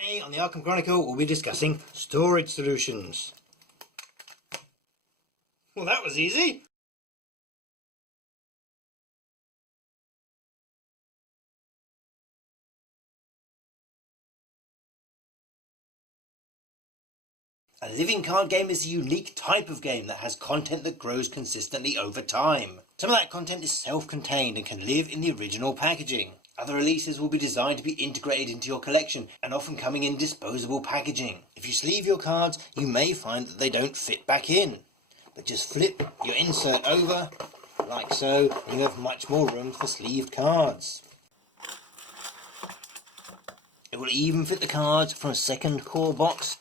Today on the Arkham Chronicle we'll be discussing storage solutions. Well, that was easy. A living card game is a unique type of game that has content that grows consistently over time. Some of that content is self-contained and can live in the original packaging. Other releases will be designed to be integrated into your collection and often coming in disposable packaging. If you sleeve your cards, you may find that they don't fit back in. But just flip your insert over, like so, and you have much more room for sleeved cards. It will even fit the cards from a second core box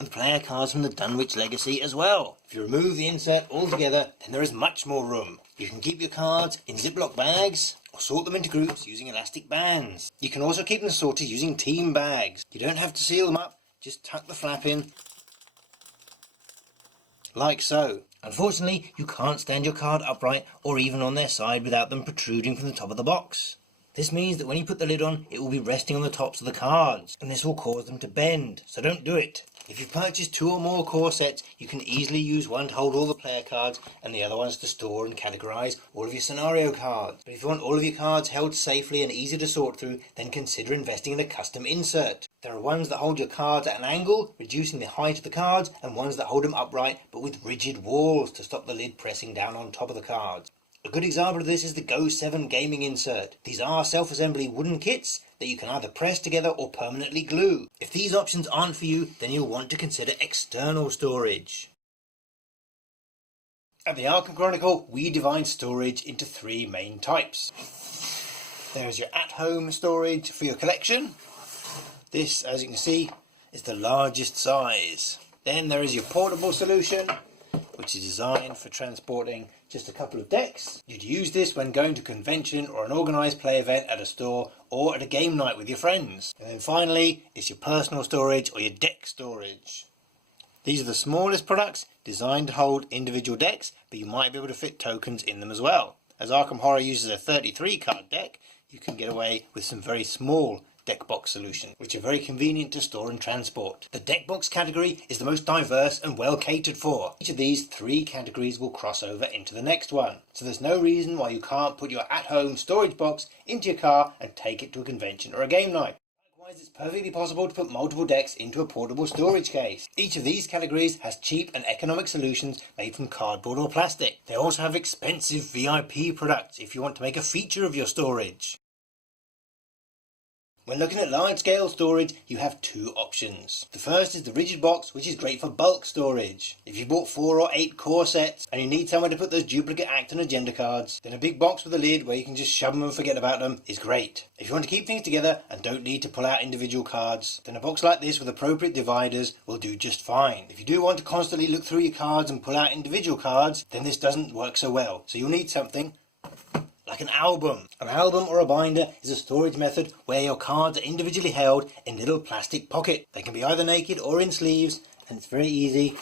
and player cards from the Dunwich Legacy as well. If you remove the insert altogether, then there is much more room. You can keep your cards in Ziploc bags or sort them into groups using elastic bands. You can also keep them sorted using team bags. You don't have to seal them up, just tuck the flap in, like so. Unfortunately, you can't stand your card upright or even on their side without them protruding from the top of the box. This means that when you put the lid on, it will be resting on the tops of the cards, and this will cause them to bend, so don't do it. If you've purchased 2 or more core sets, you can easily use one to hold all the player cards and the other ones to store and categorise all of your scenario cards. But if you want all of your cards held safely and easy to sort through, then consider investing in a custom insert. There are ones that hold your cards at an angle, reducing the height of the cards, and ones that hold them upright but with rigid walls to stop the lid pressing down on top of the cards. A good example of this is the Go 7 gaming insert. These are self-assembly wooden kits that you can either press together or permanently glue. If these options aren't for you, then you'll want to consider external storage. At the Arkham Chronicle, we divide storage into 3 main types. There's your at-home storage for your collection. This, as you can see, is the largest size. Then there is your portable solution, which is designed for transporting just a couple of decks. You'd use this when going to a convention or an organised play event at a store or at a game night with your friends. And then finally, it's your personal storage or your deck storage. These are the smallest products designed to hold individual decks, but you might be able to fit tokens in them as well. As Arkham Horror uses a 33 card deck, you can get away with some very small deck box solutions, which are very convenient to store and transport. The deck box category is the most diverse and well catered for. Each of these 3 categories will cross over into the next one, so there's no reason why you can't put your at-home storage box into your car and take it to a convention or a game night. Likewise, it's perfectly possible to put multiple decks into a portable storage case. Each of these categories has cheap and economic solutions made from cardboard or plastic. They also have expensive VIP products if you want to make a feature of your storage. When looking at large-scale storage, you have 2 options. The first is the rigid box, which is great for bulk storage. If you bought 4 or 8 core sets and you need somewhere to put those duplicate act and agenda cards, then a big box with a lid where you can just shove them and forget about them is great. If you want to keep things together and don't need to pull out individual cards, then a box like this with appropriate dividers will do just fine. If you do want to constantly look through your cards and pull out individual cards, then this doesn't work so well. So you'll need something like an album. An album or a binder is a storage method where your cards are individually held in little plastic pockets. They can be either naked or in sleeves, and it's very easy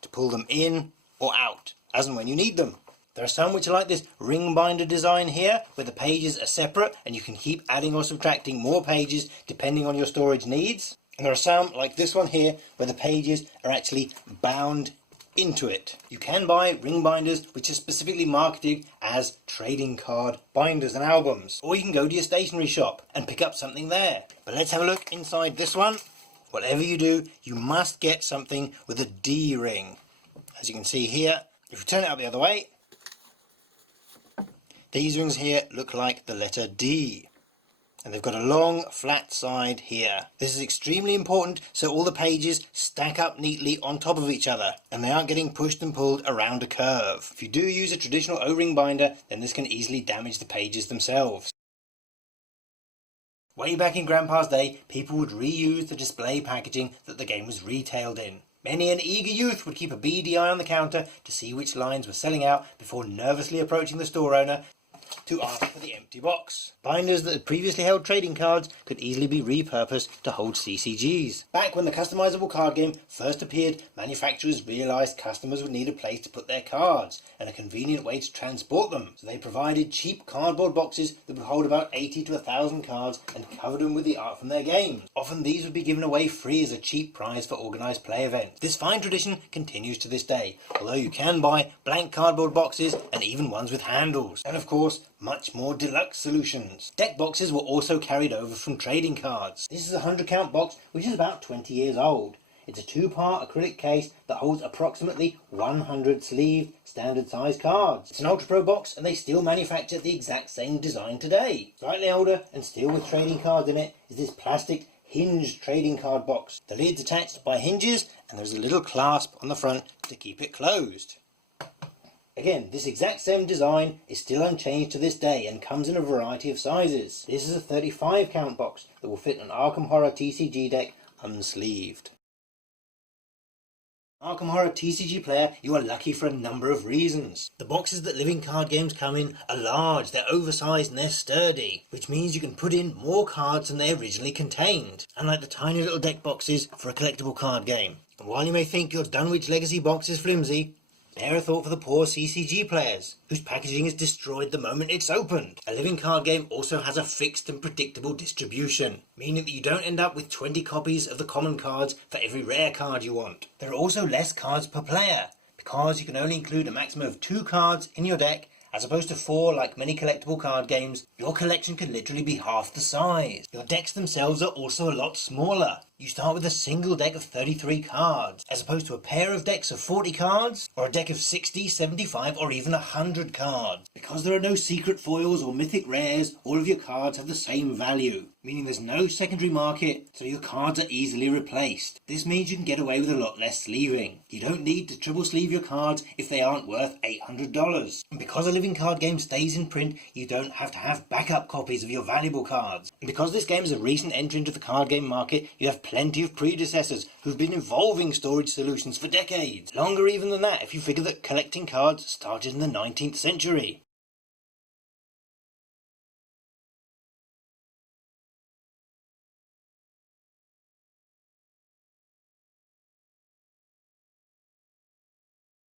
to pull them in or out as and when you need them. There are some which are like this ring binder design here, where the pages are separate and you can keep adding or subtracting more pages depending on your storage needs. And there are some like this one here, where the pages are actually bound into it. You can buy ring binders which are specifically marketed as trading card binders and albums, or you can go to your stationery shop and pick up something there. But let's have a look inside this one. Whatever you do, you must get something with a D ring. As you can see here, if you turn it up the other way, these rings here look like the letter D. And they've got a long flat side here. This is extremely important so all the pages stack up neatly on top of each other and they aren't getting pushed and pulled around a curve. If you do use a traditional O-ring binder, then this can easily damage the pages themselves. Way back in Grandpa's day, people would reuse the display packaging that the game was retailed in. Many an eager youth would keep a beady eye on the counter to see which lines were selling out before nervously approaching the store owner to ask for the empty box. Binders that had previously held trading cards could easily be repurposed to hold CCGs. Back when the customizable card game first appeared, manufacturers realised customers would need a place to put their cards and a convenient way to transport them. So they provided cheap cardboard boxes that would hold about 80 to 1,000 cards and covered them with the art from their games. Often these would be given away free as a cheap prize for organised play events. This fine tradition continues to this day, although you can buy blank cardboard boxes and even ones with handles. And of course, much more deluxe solutions. Deck boxes were also carried over from trading cards. This is a 100 count box which is about 20 years old. It's a 2-part acrylic case that holds approximately 100 sleeved, standard size cards. It's an Ultra Pro box and they still manufacture the exact same design today. Slightly older and still with trading cards in it is this plastic hinged trading card box. The lid's attached by hinges and there's a little clasp on the front to keep it closed. Again, this exact same design is still unchanged to this day and comes in a variety of sizes. This is a 35 count box that will fit an Arkham Horror TCG deck unsleeved. Arkham Horror TCG player, you are lucky for a number of reasons. The boxes that living card games come in are large, they're oversized and they're sturdy, which means you can put in more cards than they originally contained, unlike the tiny little deck boxes for a collectible card game. And while you may think your Dunwich Legacy box is flimsy, they're a thought for the poor CCG players, whose packaging is destroyed the moment it's opened. A living card game also has a fixed and predictable distribution, meaning that you don't end up with 20 copies of the common cards for every rare card you want. There are also less cards per player, because you can only include a maximum of 2 cards in your deck, as opposed to 4 like many collectible card games. Your collection can literally be half the size. Your decks themselves are also a lot smaller. You start with a single deck of 33 cards, as opposed to a pair of decks of 40 cards, or a deck of 60, 75, or even 100 cards. Because there are no secret foils or mythic rares, all of your cards have the same value, meaning there's no secondary market, so your cards are easily replaced. This means you can get away with a lot less sleeving. You don't need to triple sleeve your cards if they aren't worth $800. And because a living card game stays in print, you don't have to have backup copies of your valuable cards. And because this game is a recent entry into the card game market, you have plenty of predecessors who've been evolving storage solutions for decades. Longer even than that if you figure that collecting cards started in the 19th century.